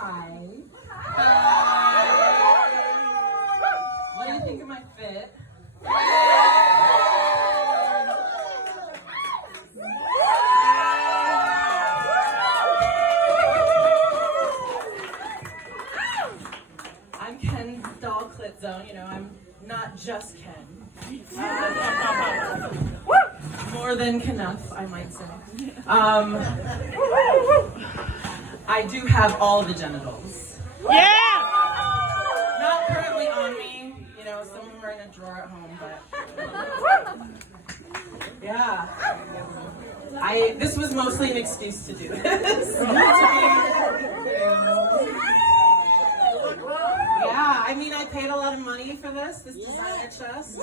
Hi. What do you think of my fit? I'm Kendoll Clitzone, you know, I'm not just Ken. More than enough, I might say. I do have all the genitals. Yeah! Not currently on me, you know, some of them are in a drawer at home, but yeah. This was mostly an excuse to do this. Yeah, I mean, I paid a lot of money for this designer chest.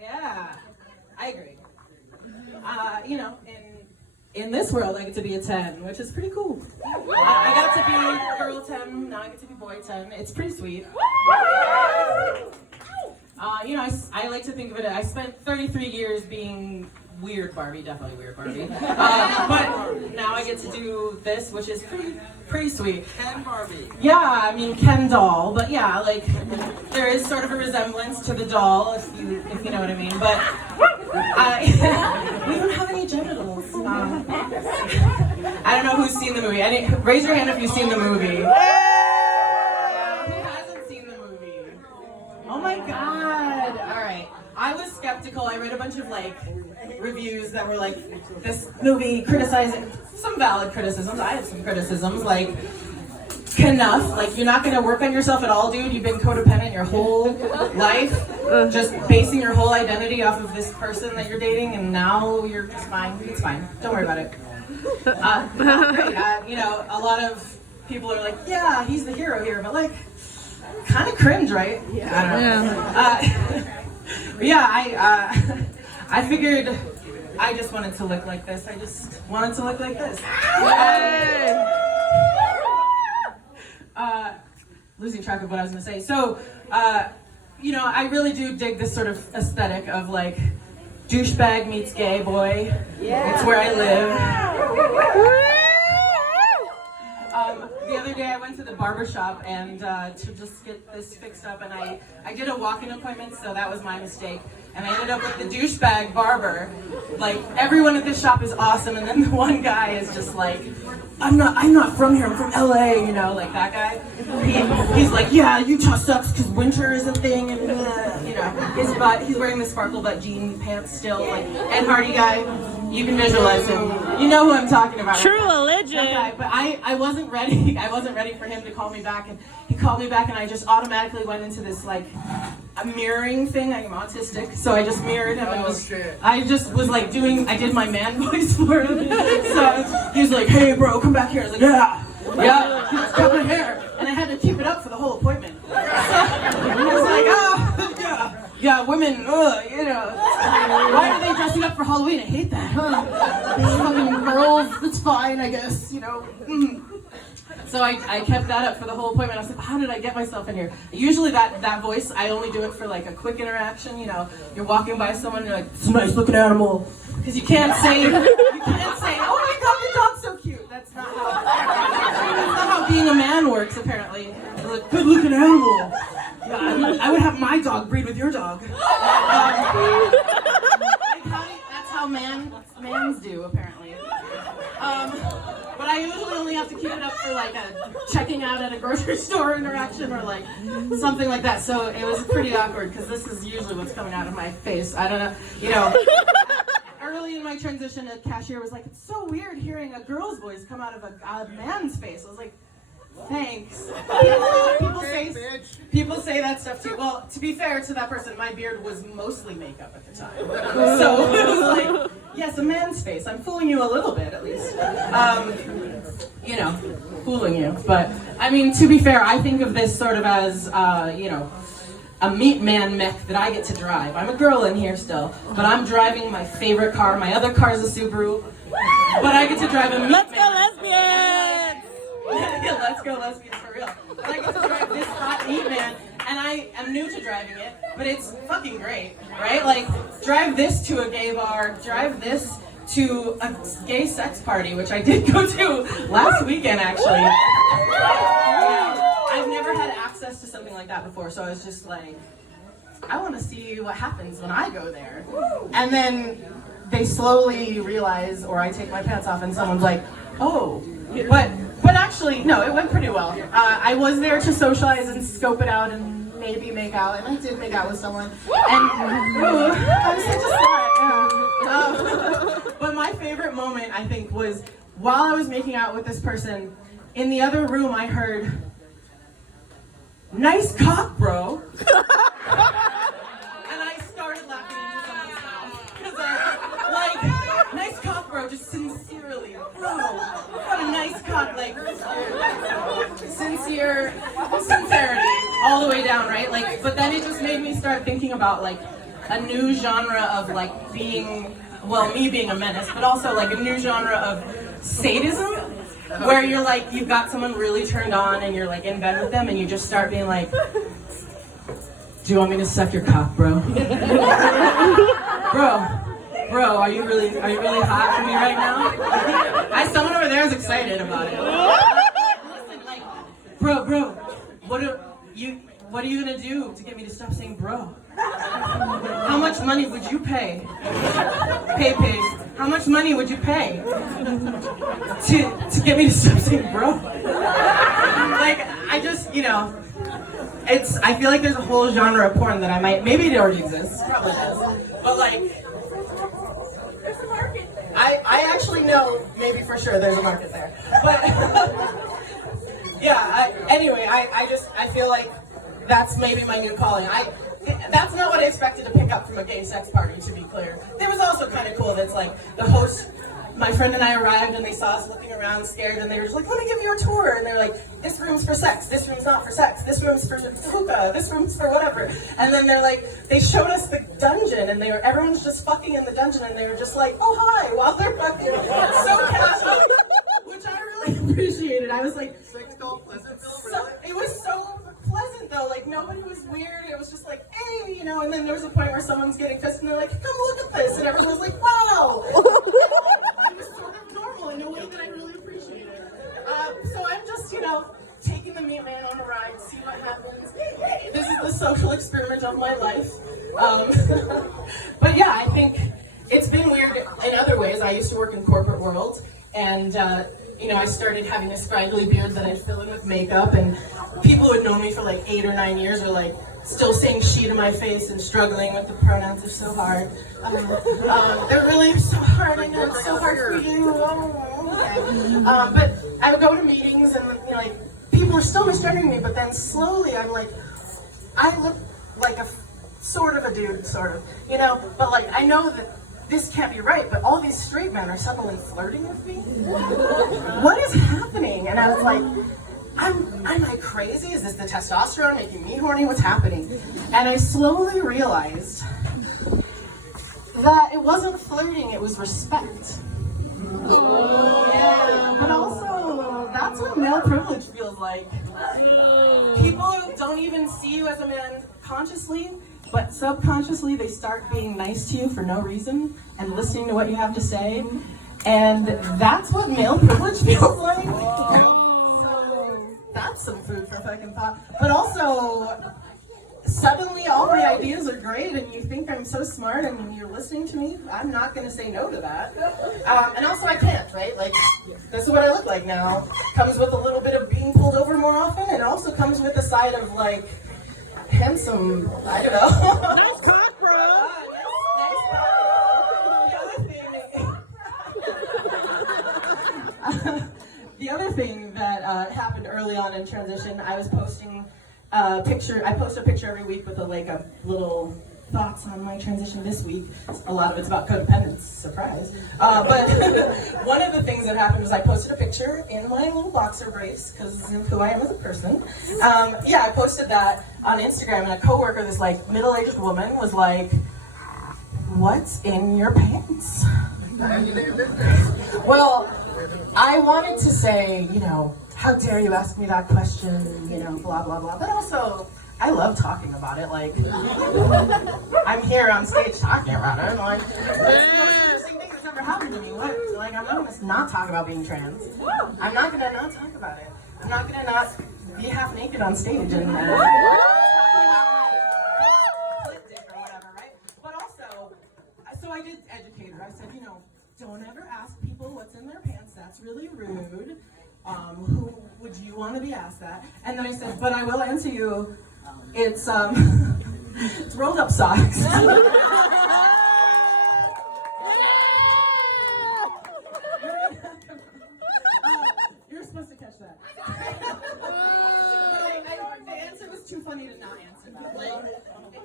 Yeah, I agree. You know, in this world, I get to be a 10, which is pretty cool. I got to be girl 10, now I get to be boy 10. It's pretty sweet. You know, I like to think of it, I spent 33 years being weird Barbie, definitely weird Barbie. But now I get to do this, which is pretty sweet. Ken Barbie. Yeah, I mean Ken doll, but yeah, like there is sort of a resemblance to the doll, if you know what I mean. But we don't have any genitals. I don't know who's seen the movie. Raise your hand if you've seen the movie. Who hasn't seen the movie? Oh my god! All right. I was skeptical. I read a bunch of like reviews that were like, this movie criticizing some valid criticisms. I have some criticisms, like enough. Like you're not gonna work on yourself at all, dude. You've been codependent your whole life, just basing your whole identity off of this person that you're dating, and now you're just fine. It's fine. Don't worry about it. Great. You know, a lot of people are like, yeah, he's the hero here, but like, kind of cringe, right? Yeah. I don't know. Yeah, I figured I just wanted to look like this. I just wanted to look like this. Losing track of what I was going to say. So, you know, I really do dig this sort of aesthetic of like douchebag meets gay boy. Yeah. It's where I live. The other day I went to the barber shop and to just get this fixed up, and I did a walk-in appointment, so that was my mistake. And I ended up with the douchebag barber. Like, everyone at this shop is awesome, and then the one guy is just like, I'm not from here, I'm from LA, you know, like that guy. He's like, yeah, Utah sucks because winter is a thing, and you know, his butt, he's wearing the sparkle butt jean pants still, like Ed Hardy guy. You can visualize him. You know who I'm talking about. True religion. That guy. But I wasn't ready. I wasn't ready for him to call me back, and he called me back, and I just automatically went into this like a mirroring thing. I am autistic, so I just mirrored him, and I just was like I did my man voice for him. So he was like, "Hey, bro, come back here." I was like, "Yeah." He was cut my hair, and I had to keep it up for the whole appointment. So I was like, "Oh, yeah, women, you know, why are they dressing up for Halloween? I hate that. These fucking girls, that's fine, I guess, you know." So I kept that up for the whole appointment. I was like, how did I get myself in here? Usually that voice, I only do it for like a quick interaction, you know. You're walking by someone, you're like, "It's a nice looking animal." Because you can't say, "Oh my god, your dog's so cute." That's not how being a man works, apparently. You're like, "Good looking animal." Yeah, I would have my dog breed with your dog. That's how mans do, apparently. But I usually only have to keep it up for like a checking out at a grocery store interaction or like something like that. So it was pretty awkward because this is usually what's coming out of my face. I don't know, you know. Early in my transition, a cashier was like, "It's so weird hearing a girl's voice come out of a man's face." I was like, thanks. People say that stuff too. Well, to be fair to that person, my beard was mostly makeup at the time. So it was like, yes, a man's face. I'm fooling you a little bit, at least. You know, fooling you. But, I mean, to be fair, I think of this sort of as, you know, a meat man mech that I get to drive. I'm a girl in here still, but I'm driving my favorite car. My other car is a Subaru, but I get to drive a meat Let's man. go lesbians! Yeah, let's go lesbians for real. But I get to drive this hot meat man, and I am new to driving it, but it's fucking great, right? Like, drive this to a gay bar, drive this to a gay sex party, which I did go to last weekend, actually. I've never had access to something like that before, so I was just like, I want to see what happens when I go there. And then they slowly realize, or I take my pants off and someone's like, oh, but actually, no, it went pretty well. I was there to socialize and scope it out and maybe make out, and I did make out with someone. And I'm such a slut. But my favorite moment, I think, was while I was making out with this person, in the other room I heard, "Nice cock, bro." And I started laughing into someone's mouth. Because like, "Nice cock, bro," just sincerely. Bro, what a nice cock. Like, sincerity all the way down, right? Like, but then it just made me start thinking about like a new genre of like being, well, me being a menace, but also like a new genre of sadism, where you're like, you've got someone really turned on and you're like in bed with them and you just start being like, "Do you want me to suck your cock, bro?" Bro, are you really hot for me right now? Someone over there is excited about it. Listen, like, bro, what are you gonna do to get me to stop saying bro? How much money would you pay? Pay. How much money would you pay to get me to stop saying bro? Like, I just, I feel like there's a whole genre of porn that maybe it already exists, probably does, but like, I actually know, maybe for sure, there's a market there. But, yeah, anyway, I feel like that's maybe my new calling. That's not what I expected to pick up from a gay sex party, to be clear. It was also kind of cool that's like, the host, my friend and I arrived and they saw us looking around scared and they were just like, "Let me give you a tour." And they're like, "This room's for sex, this room's not for sex, this room's for hookah, this room's for whatever." And then they're like, they showed us the dungeon and everyone's just fucking in the dungeon and they were just like, "Oh, hi," while they're fucking. So casual, which I really appreciated. I was like, it was so pleasant though, like nobody was weird, it was just like, hey, and then there was a point where someone's getting pissed and they're like, "Come look at this," and everyone was like, "Wow." It was sort of normal in a way that I really appreciated. So I'm just, taking the meat man on a ride, see what happens. This is the social experiment of my life. But yeah, I think it's been weird in other ways. I used to work in corporate world, and I started having a scraggly beard that I'd fill in with makeup, and people who had known me for like 8 or 9 years are like still saying she to my face and struggling with the pronouns. They're so hard. They're really so hard. I know it's so hard for you. But I would go to meetings and people are still misgendering me, but then slowly I'm like, I look like a sort of a dude, but like I know that this can't be right, but all these straight men are suddenly flirting with me? What is happening? And I was like, am I crazy? Is this the testosterone making me horny? What's happening? And I slowly realized that it wasn't flirting, it was respect. Yeah, but also, that's what male privilege feels like. People don't even see you as a man consciously, but subconsciously they start being nice to you for no reason and listening to what you have to say. And that's what male privilege feels like. So that's some food for fucking thought. But also, suddenly all my ideas are great and you think I'm so smart and you're listening to me. I'm not going to say no to that. And also I can't, right? Like, this is what I look like now. Comes with a little bit of being pulled over more often, and it also comes with a side of like, handsome, I don't know. Nice cock, bro. The other thing that happened early on in transition, I was posting a picture. I post a picture every week with a little thoughts on my transition this week. A lot of it's about codependence, surprise. But one of the things that happened was I posted a picture in my little boxer briefs because of who I am as a person. I posted that on Instagram, and a coworker, this middle-aged woman, was like, "What's in your pants?" Well, I wanted to say, how dare you ask me that question, blah, blah, blah. But also, I love talking about it. Like, I'm here on stage talking about it. Like, it's the most interesting thing that's ever happened to me? What? Like, I'm not gonna not talk about being trans. I'm not gonna not talk about it. I'm not gonna not be half naked on stage and talking about my clit dick or whatever, right? But also, so I did educate her. I said, you know, don't ever ask people what's in their pants. That's really rude. Who would you want to be asked that? And then I said, but I will answer you. It's it's rolled up socks. You're supposed to catch that. The answer was too funny to not answer that. Like,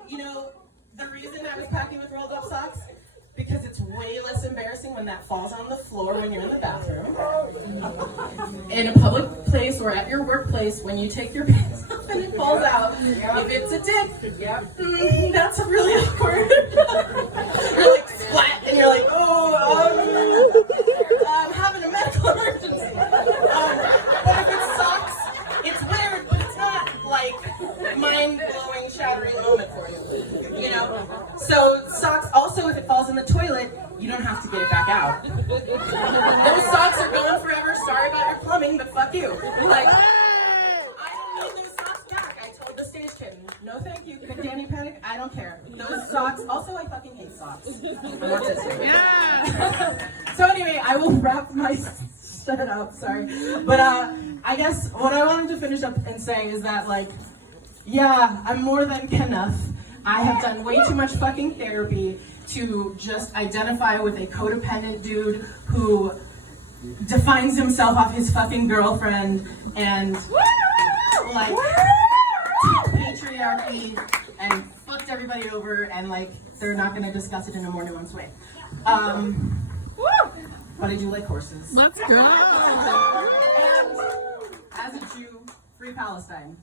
you know, the reason I was packing with rolled up socks, because it's way less embarrassing when that falls on the floor when you're in the bathroom. In a public place or at your workplace, when you take your pants off and it falls out, if it's a dick, that's really awkward. You're like splat, and you're like, oh, I'm having a medical emergency. But if it's socks, it's weird, but it's not like mind-blowing, shattering moment for you. You know? So socks, also if it falls in the toilet, you don't have to get it back out. Those socks are gone forever. Sorry about your plumbing, but fuck you. Like, I don't need those socks back. I told the stage kid, no thank you. Big Danny Panic, I don't care. Those socks, also I fucking hate socks. Yeah. So anyway, I will wrap my shut up, sorry. But I guess what I wanted to finish up and say is that, like, yeah, I'm more than enough. I have done way too much fucking therapy to just identify with a codependent dude who defines himself off his fucking girlfriend and like patriarchy and fucked everybody over, and like they're not gonna discuss it in a more nuanced way. But I do like horses. Let's go. And as a Jew, free Palestine.